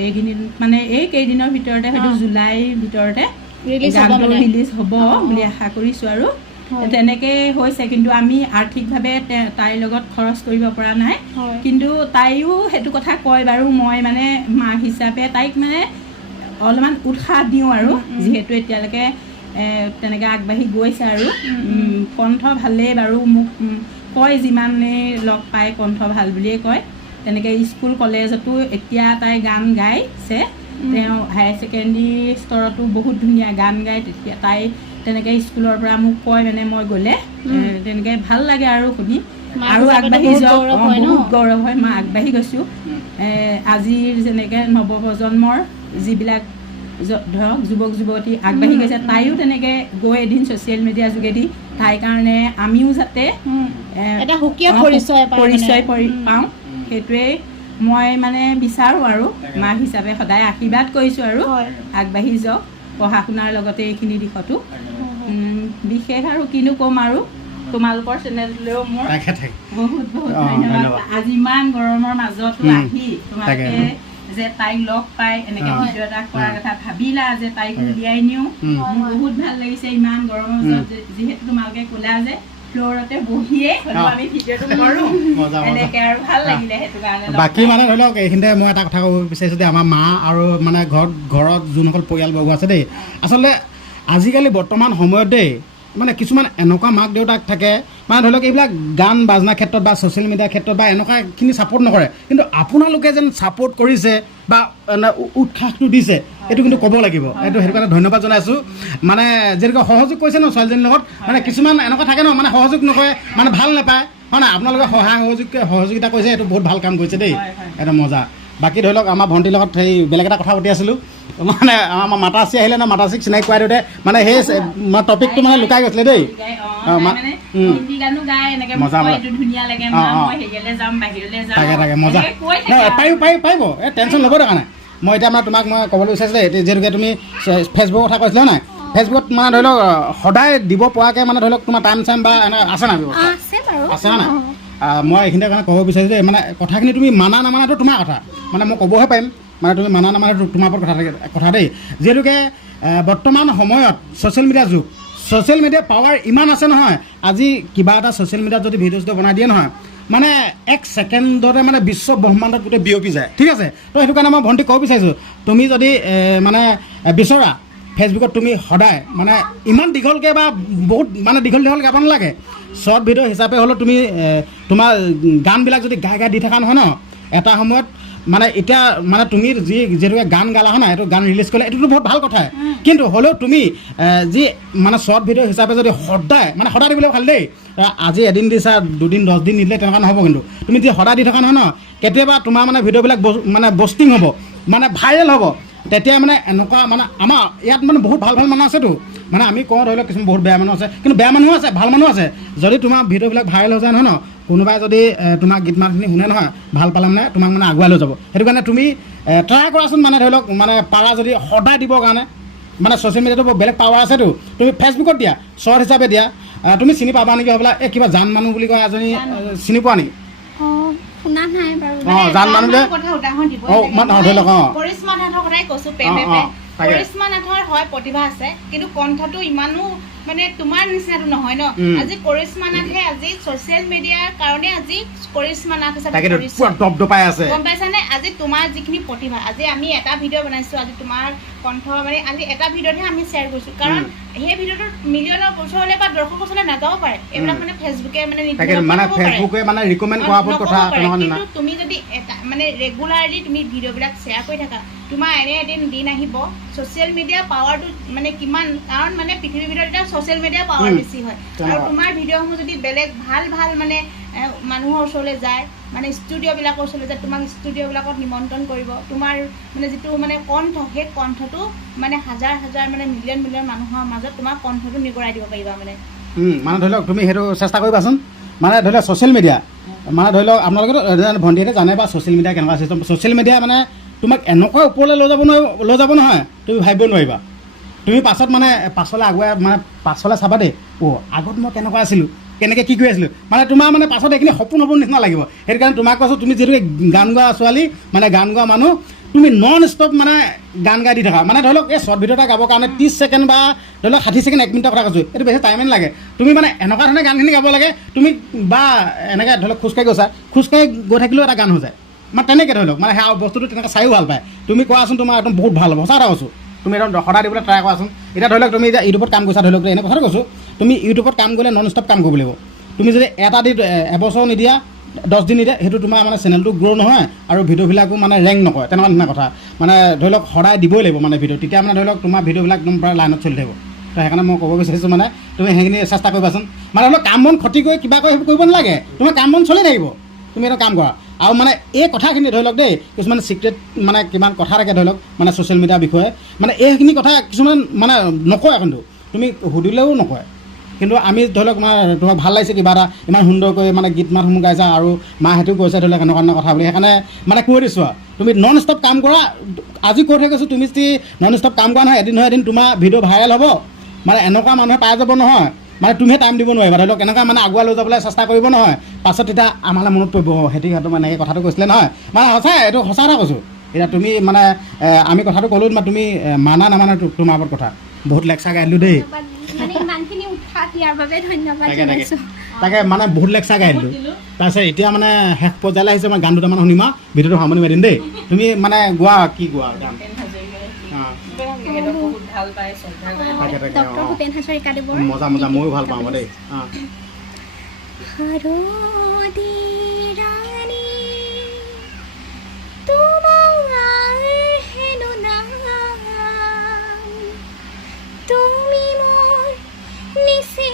এইখিনি মানে এই কেইদিনৰ ভিতৰতে হয়তো জুলাইৰ ভিতৰতে গানটো ৰিলিজ হ'ব বুলি আশা কৰিছোঁ আৰু তেনেকৈ হৈছে কিন্তু আমি আৰ্থিকভাৱে তাইৰ লগত খৰচ কৰিব পৰা নাই কিন্তু তাইও সেইটো কথা কয় বাৰু মই মানে মাক হিচাপে তাইক মানে অলপমান উৎসাহ দিওঁ আৰু যিহেতু এতিয়ালৈকে তেনেকৈ আগবাঢ়ি গৈছে আৰু কণ্ঠ ভালেই বাৰু মোক কয় যিমানে লগ পাই কণ্ঠ ভাল বুলিয়ে কয় তেনেকৈ স্কুল কলেজতো এতিয়া তাই গান গাইছে তেওঁ হায়াৰ ছেকেণ্ডেৰী স্তৰতো বহুত ধুনীয়া গান গায় তেতিয়া তাই তেনেকৈ স্কুলৰ পৰা মোক কয় মানে মই গ'লে তেনেকৈ ভাল লাগে আৰু শুনি আৰু আগবাঢ়ি যাওক বহুত গৌৰৱ হয় মই আগবাঢ়ি গৈছোঁ আজিৰ যেনেকৈ নৱপ্ৰজন্মৰ যিবিলাক ধৰক যুৱক যুৱতী আগবাঢ়ি গৈছে তাইও তেনেকৈ গৈ এদিন ছ'চিয়েল মিডিয়াৰ যোগেদি তাইৰ কাৰণে আমিও যাতে এটা সুকীয়া পৰিচয় পাওঁ সেইটোৱেই মই মানে বিচাৰোঁ আৰু মাক হিচাপে সদায় আশীৰ্বাদ কৰিছোঁ আৰু আগবাঢ়ি যাওক পঢ়া শুনাৰ লগতে এইখিনি দিশতো বিশেষ আৰু কিনো ক'ম আৰু তোমালোকৰ চেনেললৈও মোৰ বহুত ধন্যবাদ আজি ইমান গৰমৰ মাজতো আহি তোমালোকে যে তাইক লগ পাই এনেকৈ ভিডিঅ' এটা কৰাৰ কথা ভাবিলা যে তাইক উলিয়াই নিওঁ মোৰ বহুত ভাল লাগিছে ইমান গৰমৰ মাজত যিহেতু তোমালোকে ক'লা যে ফ্ল'ৰতে বহিয়ে আমি ভিডিঅ'টো কৰোঁ এনেকৈ আৰু ভাল লাগিলে সেইটো কাৰণে বাকী মানে ধৰি লওক এইখিনিতে মই এটা কথা ক'ব বিচাৰিছোঁ যে আমাৰ মা আৰু মানে ঘৰত যোনসকল পৰিয়ালবৰ্গ আছে দেই আচলতে আজিকালি বৰ্তমান সময়ত দেই মানে কিছুমান এনেকুৱা মাক দেউতাক থাকে মানে ধৰি লওক এইবিলাক গান বাজনাৰ ক্ষেত্ৰত বা ছ'চিয়েল মিডিয়াৰ ক্ষেত্ৰত বা এনেকুৱাখিনি ছাপোৰ্ট নকৰে কিন্তু আপোনালোকে যেন ছাপোৰ্ট কৰিছে বা উৎসাহটো দিছে এইটো কিন্তু ক'ব লাগিব এইটো সেইটো কাৰণে ধন্যবাদ জনাইছোঁ মানে যেনেকৈ সহযোগ কৰিছে ন ছোৱালীজনীৰ লগত মানে কিছুমান এনেকুৱা থাকে ন মানে সহযোগ নকৰে মানে ভাল নাপায় হয় নাই আপোনালোকে সহযোগিতা কৰিছে এইটো বহুত ভাল কাম কৰিছে দেই এটা মজা বাকী ধৰি লওক আমাৰ ভণ্টিৰ লগত সেই বেলেগ এটা কথা পাতি আছিলোঁ মানে আমাৰ মাতাশ্ৰী আহিলে ন মাতাশ্ৰীক চিনাকি কৰাই দিওঁতে মানে সেই টপিকটো মানে লুকাই গৈছিলে দেই তাকে মজা পাৰিব এই টেনশ্যন ল'ব দৰকাৰ নাই মই এতিয়া মানে তোমাক মই ক'বলৈ বিচাৰিছিলোঁ যিহেতুকে তুমি ফেচবুকৰ কথা কৈছিলা নাই ফেচবুকত মানে ধৰি লওক সদায় দিব পৰাকৈ মানে ধৰি লওক তোমাৰ টাইম চাইম বা এনে আছে নাই ব্যৱস্থা আছে নাই মই এইখিনিতে কাৰণে ক'ব বিচাৰিছোঁ যে মানে কথাখিনি তুমি মানা নামানাটো তোমাৰ কথা, মানে মই ক'বহে পাৰিম, মানে তুমি মানা নামানাটো তোমাৰ ওপৰত কথা দেই। যিহেতুকে বৰ্তমান সময়ত ছ'চিয়েল মিডিয়াৰ যুগ, ছ'চিয়েল মিডিয়াৰ পাৱাৰ ইমান আছে নহয়, আজি কিবা এটা ছ'চিয়েল মিডিয়াত যদি ভিডিঅ' চিডিঅ' বনাই দিয়ে নহয়, মানে 1 ছেকেণ্ডতে মানে বিশ্ব ব্ৰহ্মাণ্ডত গোটেই বিয়পি যায়, ঠিক আছে। তো সেইটো কাৰণে মই ভণ্টি ক'ব বিচাৰিছোঁ, তুমি যদি মানে বিচৰা ফেচবুকত তুমি সদায় মানে ইমান দীঘলকৈ বা বহুত মানে দীঘল গাব নালাগে, শ্বৰ্ট ভিডিঅ' হিচাপে হ'লেও তুমি তোমাৰ গানবিলাক যদি গাই দি থকা নহয় ন, এটা সময়ত মানে এতিয়া মানে তুমি যিহেতুকে গান গালা হয় না, এইটো গান ৰিলিজ কৰিলে এইটোতো বহুত ভাল কথাই, কিন্তু হ'লেও তুমি যি মানে শ্বৰ্ট ভিডিঅ' হিচাপে যদি সদায় দিবলৈ ভাল দেই, আজি এদিন দিছা 2 দিন 10 দিন নিদিলে তেনেকুৱা নহ'ব। কিন্তু তুমি যদি সদায় দি থকা নহয় ন, কেতিয়াবা তোমাৰ মানে ভিডিঅ'বিলাক মানে বষ্টিং হ'ব, মানে ভাইৰেল হ'ব, তেতিয়া মানে এনেকুৱা মানে আমাৰ ইয়াত মানে বহুত ভাল মানুহ আছেতো, মানে আমি কওঁ ধৰি লওক কিছুমান বহুত বেয়া মানুহ আছে, কিন্তু বেয়া মানুহ আছে, ভাল মানুহ আছে। যদি তোমাৰ ভিডিঅ'বিলাক ভাইৰেল হৈ যায় নহয় ন, কোনোবাই যদি তোমাৰ গীত মাতখিনি শুনে নহয়, ভাল পালে মানে তোমাক মানে আগুৱাই লৈ যাব। সেইটো কাৰণে তুমি ট্ৰাই কৰাচোন, মানে ধৰি লওক মানে পাৰা যদি সদায় দিবৰ কাৰণে, মানে ছ'চিয়েল মিডিয়াটো বেলেগ পাৱাৰ আছেতো, তুমি ফেচবুকত দিয়া, শ্বৰ্ট হিচাপে দিয়া, তুমি চিনি পাবা নেকি হ'বলা, এই কিবা জান মানুহ বুলি কয় এজনী, চিনি পোৱা নেকি? শুনা নাই বাৰু। জান মানুহ কথা উদাহৰণ দিব ধৰি লওক কৰিশ্মা নাথৰ কথাই কৈছো। কৰিশ্মা নাথৰ হয় প্ৰতিভা আছে, কিন্তু কণ্ঠটো ইমানো মানে তোমাৰ নিচিনাটো নহয় ন। আজি কৰিশ্মা নাথে আজি ছ'চিয়েল মিডিয়াৰ কাৰণে আজি কৰিশ্মা নাথ হিচাপে গম পাইছানে। আজি তোমাৰ যিখিনি প্ৰতিভা, আজি আমি এটা ভিডিঅ' বনাইছো, আজি তোমাৰ কণ্ঠ মানে আজি এটা ভিডিঅ'তহে আমি শ্বেয়াৰ কৰিছো, কাৰণ সেই ভিডিঅ'টোত মিলিয়নৰ ওচৰলৈ বা দৰ্শকৰ ওচৰলৈ নাযাব পাৰে, এইবিলাক মানে ফেচবুকে মানে ৰিকমেণ্ড কৰা কথা। কিন্তু তুমি যদি এটা মানে ৰেগুলাৰলি তুমি ভিডিঅ'বিলাক শ্বেয়াৰ কৰি থাকা, তোমাৰ এদিন দিন আহিব ছ'চিয়েল মিডিয়াৰ পাৱাৰটো মানে কিমান, কাৰণ মানে পৃথিৱীৰ ভিতৰত এতিয়া ছ'চিয়েল মিডিয়াৰ পাৱাৰ বেছি হয়, আৰু তোমাৰ ভিডিঅ'সমূহ যদি বেলেগ ভাল মানে মানুহৰ ওচৰলৈ যায়, মানে ষ্টুডিঅ'বিলাকৰ ওচৰলৈ যায়, তোমাক ষ্টুডিঅ'বিলাকত নিমন্ত্ৰণ কৰিব, তোমাৰ মানে যিটো মানে কণ্ঠ, সেই কণ্ঠটো মানে হাজাৰ মানে মিলিয়ন মানুহৰ মাজত তোমাৰ কণ্ঠটো নিগৰাই দিব পাৰিবা মানে ধৰি লওক তুমি সেইটো চেষ্টা কৰিবাচোন। মানে ধৰি লওক ছ'চিয়েল মিডিয়া মানে ধৰি লওক আপোনালোকেতো ভণ্টিহঁতে জানে বা ছ'চিয়েল মিডিয়া কেনেকুৱা চিষ্টেম। ছ'চিয়েল মিডিয়া মানে তোমাক এনেকুৱা ওপৰলৈ লৈ যাব নহয়, তুমি ভাবিব নোৱাৰিবা। তুমি পাছত মানে পাছলৈ আগুৱাই মানে পাছলৈ চাবা দেই, আগত মই কেনেকুৱা আছিলোঁ, কেনেকৈ কি কৰি আছিলোঁ, মানে তোমাৰ মানে পাছত এইখিনি সপোন নিচিনা লাগিব। সেইটো কাৰণে তোমাক কৈছোঁ, তুমি যিহেতু গান গোৱা ছোৱালী, মানে গান গোৱা মানুহ, তুমি নন ষ্টপ মানে গান গাই দি থাকা। মানে ধৰি লওক এই শ্বৰ্ট ভিডিঅ' এটা গাবৰ কাৰণে 30 ছেকেণ্ড বা ধৰি লওক 60 ছেকেণ্ড 1 মিনিটৰ কথা কৈছোঁ, এইটো বেছি টাইমেই নালাগে। তুমি মানে এনেকুৱা ধৰণে গানখিনি গাব লাগে, তুমি বা এনেকৈ ধৰি লওক খোজকাঢ়ি গৈ থাকিলেও এটা গান হৈ যায়, মানে তেনেকৈ ধৰি লওক মানে সেই বস্তুটো তেনেকৈ চায়ো ভাল পায়। তুমি কোৱাচোন, তোমাৰ একদম বহুত ভাল হ'ব, সঁচা কথা কৈছোঁ। তুমি একদম সদায় দিবলৈ ট্ৰাই কৰাচোন। এতিয়া ধৰি লওক তুমি এতিয়া ইউটিউবত কাম কৰিছা, ধৰি লওক এনে কথাটো কৈছোঁ, তুমি ইউটিউবত কাম কৰিলে নন ষ্টপ কাম কৰিব লাগিব। তুমি যদি এটা দি এবছৰ নিদিয়া, 10 দিন নিদিয়া, সেইটো তোমাৰ মানে চেনেলটো গ্ৰ' নহয়, আৰু ভিডিঅ'বিলাকো মানে ৰেংক নকৰে, তেনেকুৱা ধৰণৰ কথা। মানে ধৰি লওক সদায় দিবই লাগিব মানে ভিডিঅ', তেতিয়া মানে ধৰি লওক তোমাৰ ভিডিঅ'বিলাক একদম প্ৰায় লাইনত চলি থাকিব। তো সেইকাৰণে মই ক'ব বিচাৰিছোঁ, মানে তুমি সেইখিনি চেষ্টা কৰিবাচোন। মানে ধৰি লওক কাম বন ক্ষতি কৰি কিবা কৰি সেইবোৰ কৰিব নালাগে, তোমাৰ কাম বন চলি থাকিব, তুমি এটা কাম কৰা। আৰু মানে এই কথাখিনি ধৰি লওক দেই, কিছুমান ছিক্ৰেট মানে কিমান কথা থাকে ধৰি লওক মানে ছ'চিয়েল মিডিয়াৰ বিষয়ে, মানে এইখিনি কথা কিছুমান মানে নকয়, কিন্তু তুমি সুধিলেও নকয়। কিন্তু আমি ধৰি লওক তোমাক ভাল লাগিছে কিবা এটা ইমান সুন্দৰকৈ মানে গীত মাতসমূহ গাইছা, আৰু মাহঁতেও কৈছে ধৰি লওক এনেকুৱা কথা বুলি, সেইকাৰণে মানে কৈ দিছোঁ আৰু তুমি নন ষ্টপ কাম কৰা। আজি কৈ থৈ গৈছোঁ, তুমি যদি নন ষ্টপ কাম কৰা নহয়, এদিন নহয় এদিন তোমাৰ ভিডিঅ' ভাইৰেল হ'ব, মানে এনেকুৱা মানুহে পাই যাব নহয়, মানে তুমিহে টাইম দিব নোৱাৰিবা। ধৰি লওক এনেকুৱা মানে আগুৱাই লৈ যাবলৈ চেষ্টা কৰিব নহয়, পাছত তেতিয়া আমালৈ মনত পৰিব, সেইটো মানে এই কথাটো কৈছিলে নহয়, মানে সঁচাই, এইটো সঁচা কথা কৈছোঁ। এতিয়া তুমি মানে আমি কথাটো ক'লোঁ, তুমি মানা নামানা তোমাৰ ওপৰত কথা। বহুত লেকচাৰ গাই দিলোঁ দেই, মানে ইমানখিনি উৎসাহ দিয়াৰ বাবে ধন্যবাদ জনাইছোঁ। তাকে মানে বহুত লেকচাৰ গাই দিলোঁ। তাৰপিছত এতিয়া মানে শেষ পৰ্যায়লৈ আহিছে, মই গান দুটামান শুনিম আৰু ভিডিঅ'টো সামৰণি মাৰিম দেই। তুমি মানে গোৱা, কি গোৱা গান? ডক্টৰ ভূপেন হাজৰিকাদেৱৰ মজা ময়ো ভাল পাওঁ দেই। তুমি মোৰ নিচে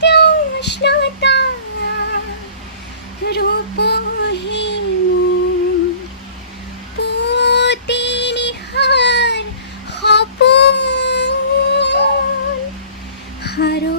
সত্যষ্ণতা ৰূপহীন প্ৰতিনিহাৰ সপোন হাৰো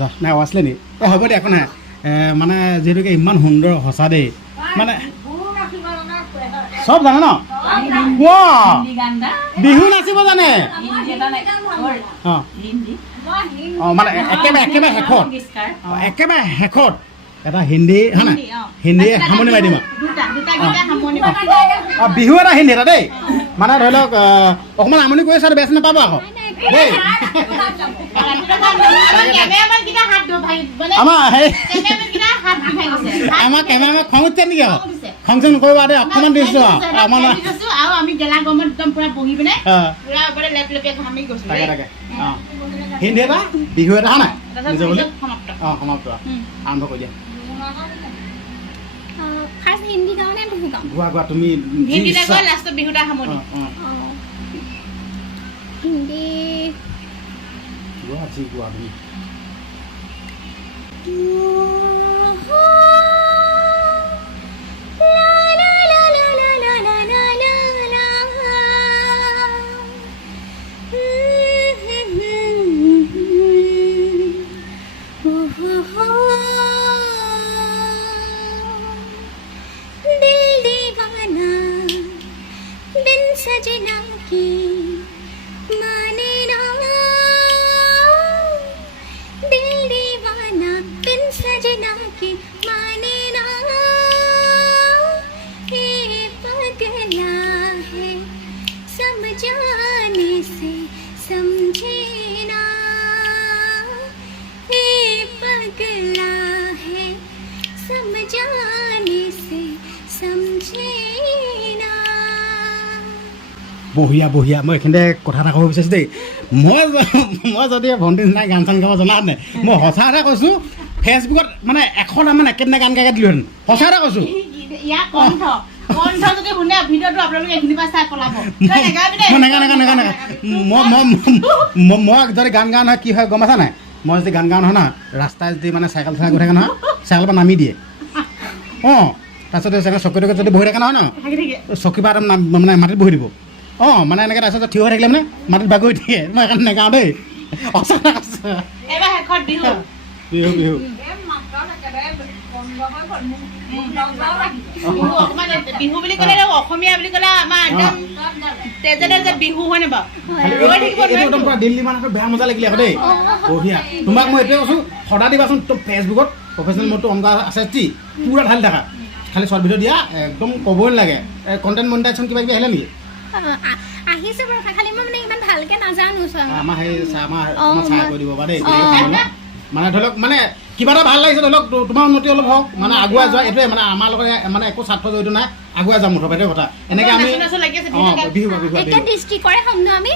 সঁচা নাই আছিলে নি এই হ'ব দে একো নাই মানে যিহেতুকে ইমান সুন্দৰ সঁচা দেই মানে চব জানে ন বিহু নাচিব জানে অঁ মানে একেবাৰে শেষত এটা হিন্দী হয় নাই হিন্দী সামৰণি মাৰি দিম আৰু বিহু এটা হিন্দী এটা দেই মানে ধৰি লওক অকণমান আমনি কৰি আছে বেছি নাপাব আকৌ দেই আমাৰ কেমেৰামেন খং উঠিছে নেকি আকৌ খং চং নকৰিবা দেই অকণমান দিছোঁ আমাৰ তাকে অঁ হিন্দী এটা বিহু এটা হয় নাই নিজৰ বুলি অঁ সমাপ্ত আৰম্ভ কৰি দিয়া ফাৰ্ষ্ট হিন্দী গাওঁ নে বিহু গাওঁ গোৱা তুমি হিন্দী লাষ্টত বিহুটা সামৰণি হিন্দী গোৱা যি গোৱা তুমি सजना की माने ना दिल दीवाना बिन सजना की माने ना ये पगला है समझाने से समझे ना ये पगला है समझाने से समझे বঢ়িয়া বঢ়িয়া মই এইখিনিতে কথা এটা ক'ব বিচাৰিছোঁ দেই মই যদি ভণ্টিৰ নিচিনা গান চান গাব জনা নাই মই সঁচা এটা কৈছোঁ ফেচবুকত মানে এখন মানে একেদিনা গান গাই দিলোহেঁতেন সঁচা এটা কৈছোঁ মই যদি গান গাওঁ নহয় কি হয় গম পাইছা নাই মই যদি গান গাওঁ নহয় না ৰাস্তাই যদি মানে চাইকেল চলাই গৈ থাকে নহয় চাইকেলৰ পৰা নামি দিয়ে অঁ তাৰপিছতে চকী টকীত যদি বহি থাকে নহয় ন চকী পৰা মানে মাটিত বহি দিব অঁ মানে এনেকৈ তাৰপিছত থিয় হৈ থাকিলে মানে মাটিত বাগৰি দিয়ে মই সেইকাৰণে নেগাওঁ দেই বিহু বিহু বিহু বুলি ক'লে অসমীয়া বুলি ক'লে আমাৰ একদম তেজে যে বিহু হয় নে বাৰু দিল্লী মানে বেয়া মজা লাগিলে আকৌ দেই বঢ়িয়া তোমাক মই এইটোৱে কৈছোঁ সদায় দিবাচোন তোৰ ফেচবুকত প্ৰফেচনেল মোডটো অংকা আছে যি পুৰা ঢালি থাকা খালি শ্বৰ্ট ভিডিঅ' দিয়া একদম ক'বই নালাগে কণ্টেণ্ট মনিটাইজেশ্যন কিবা কিবি আহিলে নেকি আহিছে বাৰু খালি মই মানে ইমান ভালকে নাজানো আমাৰ সেই আমাৰ চাই কৰি দিব বাৰু দেই মানে ধৰি লওক মানে কিবা এটা ভাল লাগিছে ধৰি লওক তোমাৰ উন্নতি অলপ হওক মানে আগুৱাই যোৱা এইটোৱে মানে আমাৰ লগত মানে একো স্বাৰ্থ জড়িত নাই আগুৱাই যাম মুঠৰ এইটোৱে কথা এনেকৈ আমি বিহু ডিষ্ট্ৰিক্টৰে হ'ম ন আমি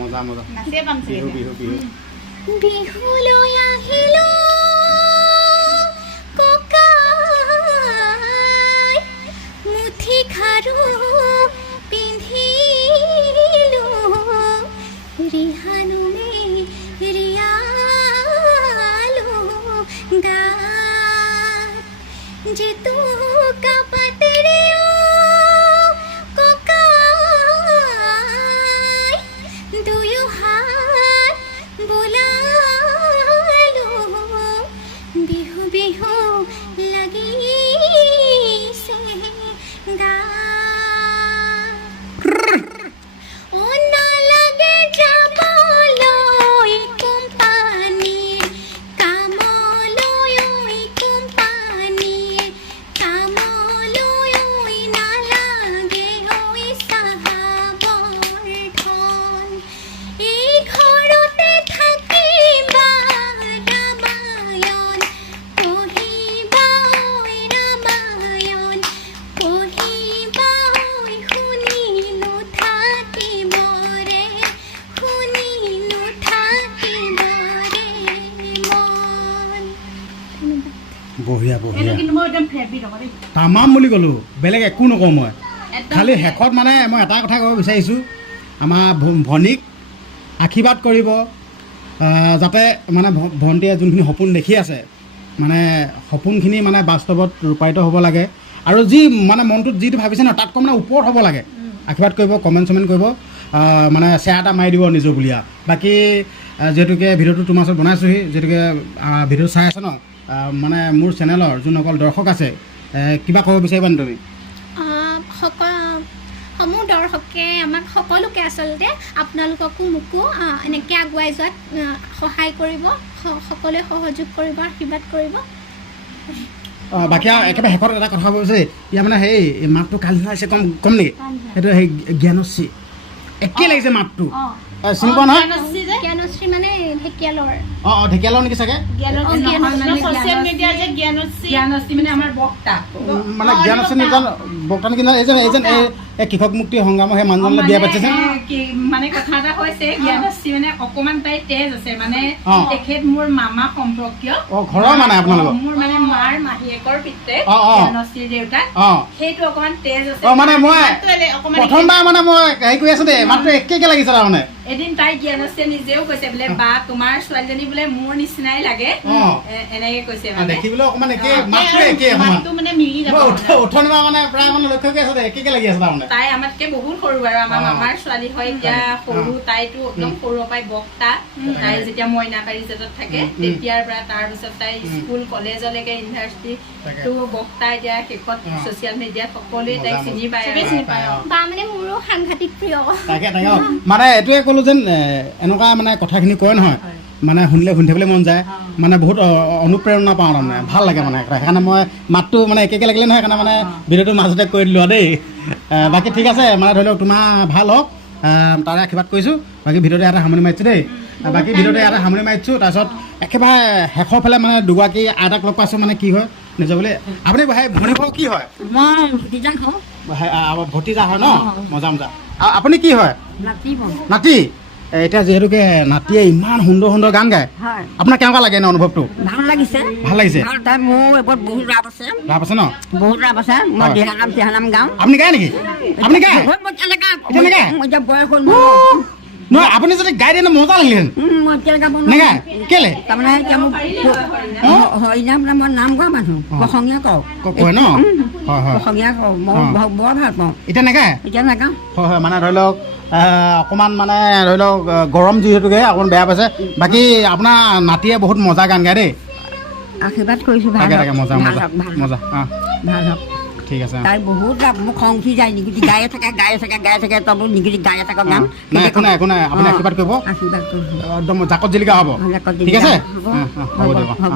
মজা মজা বিহু বিহু বিহু বিহুলৈ আহিলো ককাই মুঠি খাৰু পিন্ধিলো ৰিহানুমে ৰিয়ালো গাত জিতু কাপাতেৰে ককাই দুয়ো হাত বোলালো বিহু বিহু লাগিছে ও নালাগে যাবলৈ কোম্পানীৰ কামলৈ কোম্পানীৰ কামলৈ নালাগে চাহাবৰ ধন এই ঘৰতে থাকিবা ৰামায়ণ পঢ়িবা ৰামায়ণ পঢ়িবা শুনিলো থাকিবৰে মন বঢ়িয়া বঢ়িয়া তামাম বুলি ক'লোঁ বেলেগ একো নকওঁ মই খালি শেষত মানে মই এটা কথা ক'ব বিচাৰিছোঁ আমাৰ ভনীক আশীৰ্বাদ কৰিব যাতে মানে ভণ্টিয়ে যোনখিনি সপোন দেখি আছে মানে সপোনখিনি মানে বাস্তৱত ৰূপায়িত হ'ব লাগে আৰু যি মানে মনটোত যিটো ভাবিছে ন তাতকৈ মানে ওপৰত হ'ব লাগে আশীৰ্বাদ কৰিব কমেণ্ট চমেণ্ট কৰিব মানে শ্বেয়াৰ এটা মাৰি দিব নিজৰ বুলিয়া বাকী যিহেতুকে ভিডিঅ'টো তোমাৰ ওচৰত বনাইছোঁহি যিহেতুকে ভিডিঅ' চাই আছে ন মানে মোৰ চেনেলৰ যোনসকল দৰ্শক আছে কিবা ক'ব বিচাৰিবা নি তুমি সমূহ দৰ্শকে আমাক সকলোকে আচলতে আপোনালোককো মোকো এনেকৈ আগুৱাই যোৱাত সহায় কৰিব সকলোৱে সহযোগ কৰিব আশীৰ্বাদ কৰিব বাকী আৰু একেবাৰে শেষত এটা কথা ক'ব বিচাৰি ইয়াৰ মানে সেই মাতটো কালি আছে কম নেকি সেইটো সেই জ্ঞানশ্ৰী একেই লাগিছে মাতটো চিনি পোৱা নহয় জ্ঞানশ্ৰী মানে ঢেকীয়ালৰ অঁ ঢেকীয়ালৰ নেকি চাগে ছ'চিয়েল মিডিয়াৰ যে জ্ঞানশ্ৰী মানে আমাৰ বক্তা মানে জ্ঞানশ্ৰী নিজান বৰ্তমান কিন্তু এইজন এই কৃষক মুক্তি সংগ্ৰামৰ সেই মানুহজনলৈ বিয়া পাতিছে মানে কথা এটা হৈছে জ্ঞানশ্ৰী মানে অকণমান তাই তেজ আছে মানে তেখেত মোৰ মামা সম্পৰ্কীয় ঘৰৰ মানে আপোনালোকৰ মোৰ মানে মাৰ মাহীয়েকৰ পিতৃ জ্ঞানশ্ৰীৰ দেউতাক সেইটো অকণমান তেজ আছে মানে মই প্ৰথমবাৰ মানে মই হেৰি কৰি আছো দেই মাতটো একেই লাগিছে তাৰমানে এদিন তাই জ্ঞানশ্ৰীয়ে নিজেও কৈছে বোলে বা তোমাৰ ছোৱালীজনী বোলে মোৰ নিচিনাই লাগে এনেকে কৈছে দেখিবলৈ অকণমান একেই মাতটো একেই মাতটো মানে মিলি যাব উঠনিবা মানে প্ৰায় মানে লক্ষ্য কৰি আছো দেই একেই লাগি আছে তাৰমানে তাই আমাতকে বহুত সৰু আৰু আমাৰ মামাৰ ছোৱালী হয় এতিয়া সৰু তাইতো একদম সৰুৰ পৰাই বক্তা তাই যেতিয়া মইনাবাৰী জেটত থাকে তেতিয়াৰ পৰা তাৰপিছত তাই স্কুল কলেজলৈকে ইউনিভাৰ্চিটিটো বক্তা এতিয়া শেষত ছ'চিয়েল মিডিয়াত সকলোৱে তাইক চিনি পায় বা মানে মোৰো সাংঘাতিক প্ৰিয় তাকে মানে এইটোৱে ক'লো যেন এনেকুৱা মানে কথাখিনি কয় নহয় মানে শুনিলে শুনি থাকিবলৈ মন যায় মানে বহুত অনুপ্ৰেৰণা পাওঁ তাৰমানে ভাল লাগে মানে সেইকাৰণে মই মাতটো মানে একেকৈ লাগিলে নহয় সেইকাৰণে মানে ভিডিঅ'টো মাজতে কৰি দিলোঁ দেই বাকী ঠিক আছে মানে ধৰি লওক তোমাৰ ভাল হওক তাৰে আশীৰ্বাদ কৰিছোঁ বাকী ভিডিঅ'টো এটা সামৰণি মাৰিছোঁ দেই বাকী ভিডিঅ'টো এটা সামৰণি মাৰিছোঁ তাৰপিছত একেবাৰে শেষৰ ফালে মানে দুগৰাকী আইতাক লগ পাইছোঁ মানে কি হয় নিজৰ বুলি আপুনি ভনী ভাও কি হয় মই ভতিজা হওঁ ভতিজা হয় ন মজা আপুনি কি হয় নাতি এতিয়া যিহেতুকে নাতিয়ে ইমান সুন্দৰ সুন্দৰ গান গায় হয় আপোনাৰ কেনেকুৱা লাগে ন অনুভৱটো ভাল লাগিছে ভাল লাগিছে তাই মোৰ এইবোৰত বহুত ৰাপ আছে ন বহুত ৰাপ আছে মই দিহানাম গাওঁ আপুনি গায় নেকি আপুনি গায় মই তেনেকা এতিয়া নেগায়? মই এতিয়া বয়স হ'ল নহয় আপুনি যদি গাই দিয়ে মজা লাগিলেহেঁতেন মই এতিয়া গাব নেগায় কেলে তাৰমানে এতিয়া মোৰ হৰিনাম মই নাম গোৱা মানুহ প্ৰসংগীয়া কওঁ কয় ন হয় হয় প্ৰসংগীয়া কওঁ মই বৰ ভাল পাওঁ এতিয়া নেগায় এতিয়া নাগাওঁ হয় হয় মানে ধৰি লওক অকণমান মানে ধৰি লওক গৰম যিহেতুকে অকণমান বেয়া পাইছে বাকী আপোনাৰ নাতিয়ে বহুত মজা গান গায় দেই আশীৰ্বাদ কৰিছোঁ ভাল তাকে মজা ভাল হওক ঠিক আছে তাই বহুত ৰাপ মোক খং উঠি যায় নিগিতি গায়ে থাকে তবু নিগিতি গায়ে থাকক গান নাই একো নাই আপুনি আশীৰ্বাদ কৰিব আশীৰ্বাদ কৰিছোঁ একদম জাকত জিলিকা হ'ব ঠিক আছে হ'ব দিয়ক হ'ব